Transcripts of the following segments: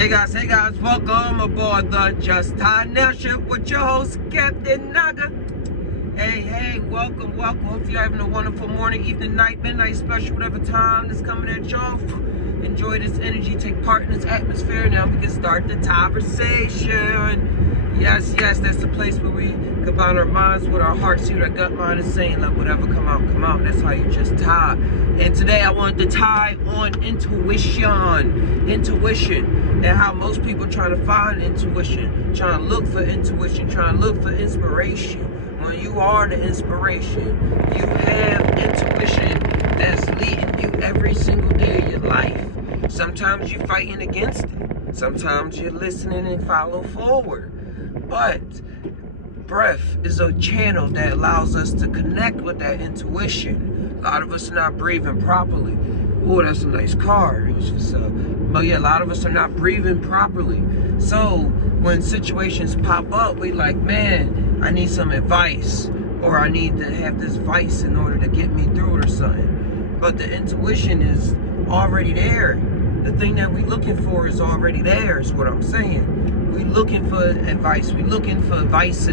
Hey guys, welcome aboard the Just Thai Now ship with your host, Captain Naga. Hey, welcome. Hope you're having a wonderful morning, evening, night, midnight, special, whatever time that's coming at y'all. Enjoy this energy, take part in this atmosphere. Now we can start the conversation. Yes, that's the place where we combine our minds with our hearts, see what our gut mind is saying. Let whatever come out. That's how you just tie. And today I wanted to tie on intuition, and how most people trying to find intuition, trying to look for intuition, trying to look for inspiration. When you are the inspiration, you have intuition that's leading you every single day of your life. Sometimes you're fighting against it. Sometimes you're listening and follow forward. But breath is a channel that allows us to connect with that intuition. A lot of us are not breathing properly. Oh, that's a nice car. But yeah, a lot of us are not breathing properly. So when situations pop up, we like, man, I need some advice, or I need to have this vice in order to get me through it or something. But the intuition is already there. The thing that we're looking for is already there, is what I'm saying. We're looking for advice. We're looking for advice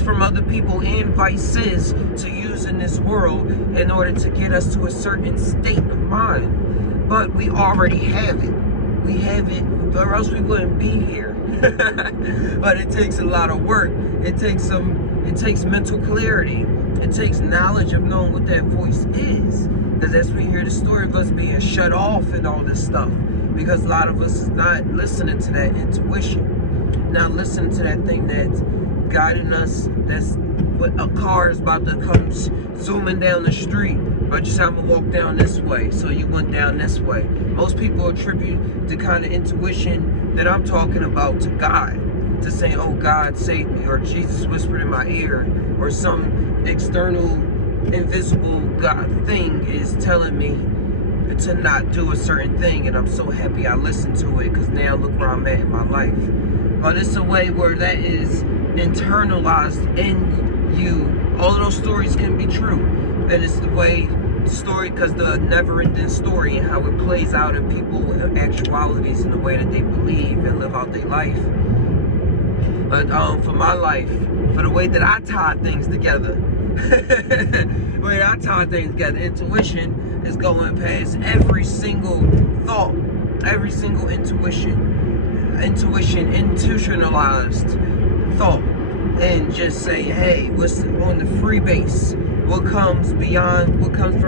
from other people and vices to use in this world in order to get us to a certain state of mind. But we already have it. We have it, or else we wouldn't be here. But it takes a lot of work. It takes mental clarity. It takes knowledge of knowing what that voice is. Because that's when you hear the story of us being shut off and all this stuff. Because a lot of us is not listening to that intuition. Not listening to that thing that's guiding us. That's what a car is about to come zooming down the street. But you said, I'm going to walk down this way. So you went down this way. Most people attribute the kind of intuition that I'm talking about to God. To saying, oh, God saved me. Or Jesus whispered in my ear. Or some external, invisible God thing is telling me to not do a certain thing. And I'm so happy I listened to it. Because now look where I'm at in my life. But it's a way where that is internalized in you. All of those stories can be true. And it's the way story, because the never-ending story and how it plays out in people's actualities and the way that they believe and live out their life. But for my life, for the way that I tie things together, intuition is going past every single thought, every single institutionalized thought, and just say, hey, what's on the free base? What comes from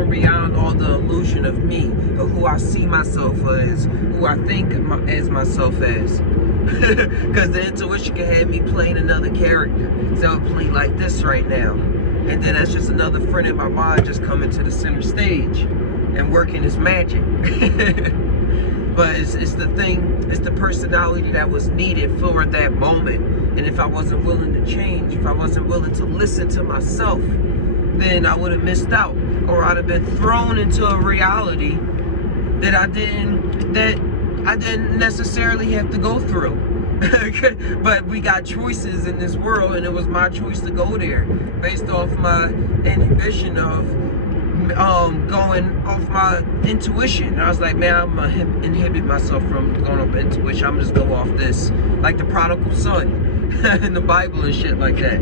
beyond all the illusion of me, of who I see myself as, who I think as myself as. Because the intuition can have me playing another character. So I play like this right now. And then that's just another friend in my mind just coming to the center stage and working his magic. But it's the personality that was needed for that moment. And if I wasn't willing to change, if I wasn't willing to listen to myself, then I would have missed out, or I'd have been thrown into a reality that I didn't necessarily have to go through. But we got choices in this world, and it was my choice to go there based off my inhibition of going off my intuition. And I was like, man, I'm gonna inhibit myself from going off intuition. I'm just go off this, like the prodigal son in the Bible and shit like that.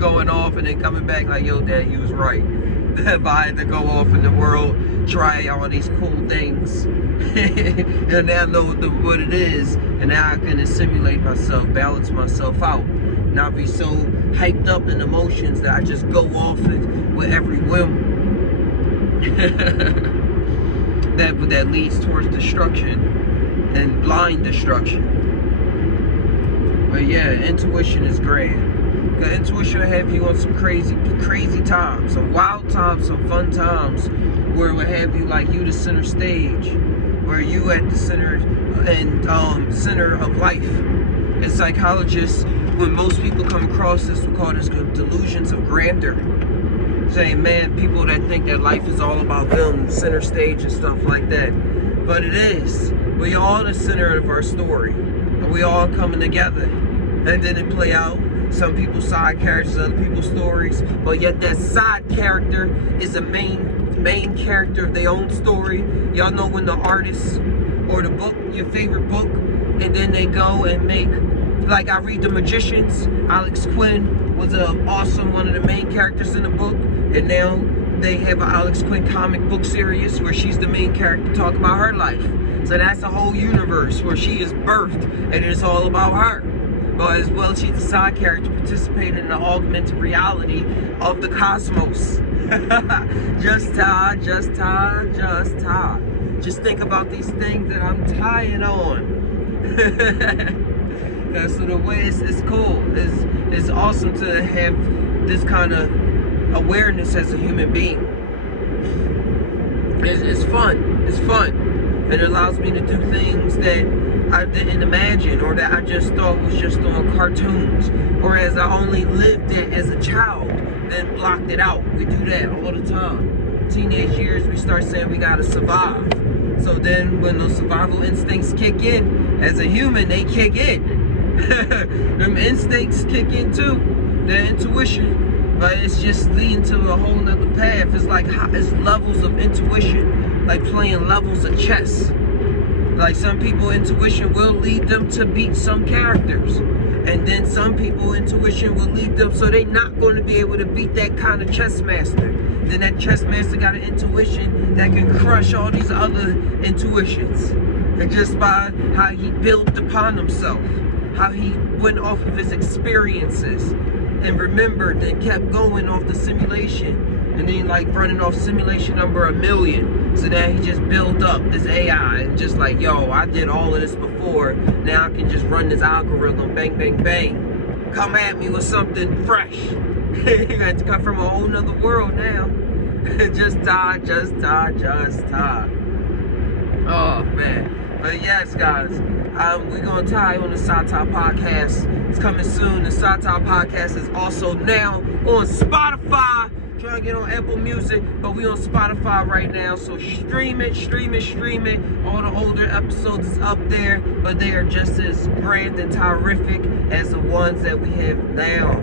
Going off and then coming back like, yo, Dad, you was right. If I had to go off in the world, try all these cool things, and now I know what it is, and now I can assimilate myself, balance myself out, not be so hyped up in emotions that I just go off with every whim. that leads towards destruction and blind destruction. But yeah, intuition is grand. Because intuition will have you on some crazy times, some wild times, some fun times, where it will have you like you the center stage, where you at the center and center of life. And psychologists, when most people come across this, we call this delusions of grandeur. Saying, man, people that think that life is all about them, center stage and stuff like that. But it is. We all the center of our story, and we all coming together, and then it play out. Some people's side characters, other people's stories, but yet that side character is a main character of their own story. Y'all know when the artist or the book, your favorite book, and then they go and make, like I read The Magicians. Alex Quinn was one of the main characters in the book, and now they have an Alex Quinn comic book series where she's the main character talking about her life. So that's a whole universe where she is birthed and it's all about her. But as well, she's a side character participating in the augmented reality of the cosmos. Just Tai, just Tai, just Tai. Just think about these things that I'm tying on. So the way it's cool. It's awesome to have this kind of awareness as a human being. It's fun. It's fun. It allows me to do things that I didn't imagine, or that I just thought was just on cartoons, or as I only lived it as a child, then blocked it out. We do that all the time. Teenage years, we start saying we gotta survive. So then when those survival instincts kick in, as a human, they kick in. Them instincts kick in too, the intuition. But it's just leading to a whole nother path. It's like it's levels of intuition, like playing levels of chess. Like some people, intuition will lead them to beat some characters. And then some people, intuition will lead them so they're not going to be able to beat that kind of chess master. Then that chess master got an intuition that can crush all these other intuitions. And just by how he built upon himself, how he went off of his experiences and remembered and kept going off the simulation. And then like running off simulation number 1,000,000. So that he just built up this AI and just like, yo, I did all of this before. Now I can just run this algorithm, bang, bang, bang. Come at me with something fresh. You got to come from a whole nother world now. Just Tai, just Tai, just Tai. Oh man. But yes, guys, we're gonna tie on the SaunTai podcast. It's coming soon. The SaunTai podcast is also now on Spotify. Trying to get on Apple Music, but we on Spotify right now. So stream it, stream it, stream it. All the older episodes is up there, but they are just as grand and terrific as the ones that we have now.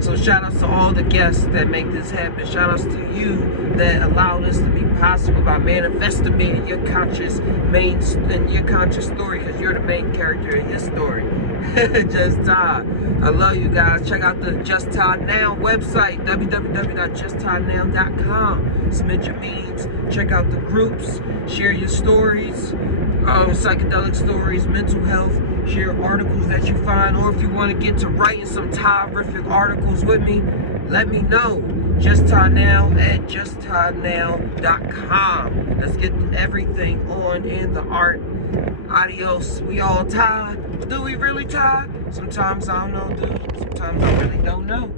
So shout outs to all the guests that make this happen. Shout outs to you that allowed us to be possible by manifesting in your conscious story, because you're the main character in your story. Just Tai. I love you guys. Check out the Just Tai Now website, www.justtainow.com. Submit your memes. Check out the groups. Share your stories, psychedelic stories, mental health. Share articles that you find, or if you want to get to writing some terrific articles with me, let me know. Just Tai Now at justtainow.com. Let's get everything on in the art. Adios. We all tie. Do we really tie? Sometimes I don't know, dude. Sometimes I really don't know.